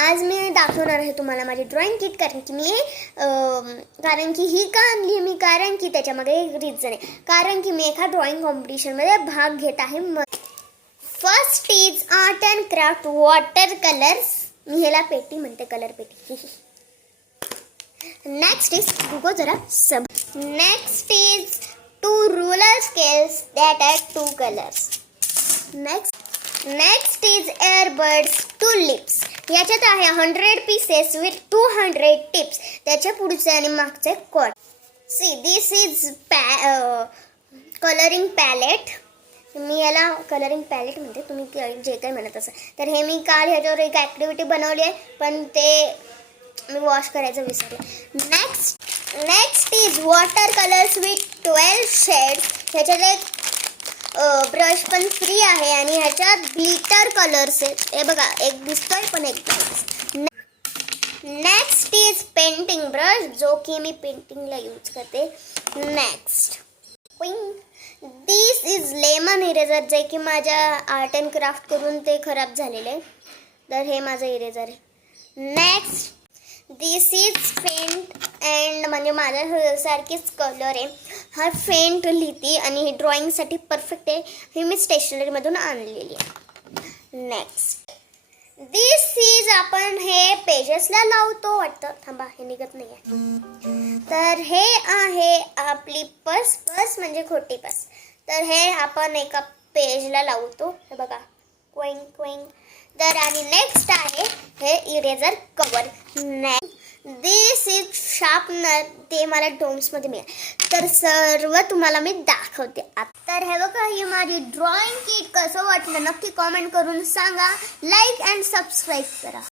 आज मी दाखवणार आहे तुम्हाला माझी ड्रॉइंग किट, कारण की ही का आणली मी, कारण की त्याच्यामध्ये एक रिझन आहे. कारण की मी एका ड्रॉइंग कॉम्पिटिशनमध्ये भाग घेत आहे. First is art and craft water colours. मी ह्याला पेटी म्हणते, कलर पेटी. Next is next is 2 ruler scales that add 2 colors. Next is earbuds 2 lips. याच्यात आहे 100 pieces with 200 tips. त्याच्या पुढचे आणि मागचे cord. See this is colouring palette. मी याला कलरिंग पॅलेट म्हणते, तुम्ही जे काही म्हणत असाल. तर हे मी काल ह्याच्यावर एक ॲक्टिव्हिटी बनवली आहे, पण ते मी वॉश करायचं विसरले. Next is water colours with 12 shades. ह्याच्यात एक ब्रश पण फ्री आहे आणि ह्याच्यात ग्लिटर कलर्स आहेत. हे बघा, एक दिसतोय पण एक नाही. नेक्स्ट इज पेंटिंग ब्रश, जो की मी पेंटिंगला यूज करते. Next this is lemon eraser, जे की माझ्या आर्ट अँड क्राफ्ट करून ते खराब झालेले. तर हे माझं इरेझर आहे. Next this is faint and, म्हणजे माझ्यासारखीच कलर आहे. हा फेंट लिहिती आणि ही ड्रॉइंगसाठी परफेक्ट आहे. ही मी स्टेशनरीमधून आणलेली आहे. नेक्स्ट दिस इज, आपण हे पेजेसला लावतो वाटतं. थांबा, हे निघत नाही आहे. तर हे आहे आपली पर्स म्हणजे खोटी पर्स. तर हे आपण एका पेजला लावतो. हे बघा, क्विंग क्विंग. तर आणि नेक्स्ट आहे हे eraser cover. This is sharpener, ते मला डोम्समध्ये मिळालं. तर सर्व तुम्हाला मी दाखवते. तर हे बघा, ही माझी ड्रॉइंग किट कसं वाटलं नक्की कॉमेंट करून सांगा. लाईक अँड सबस्क्राईब करा.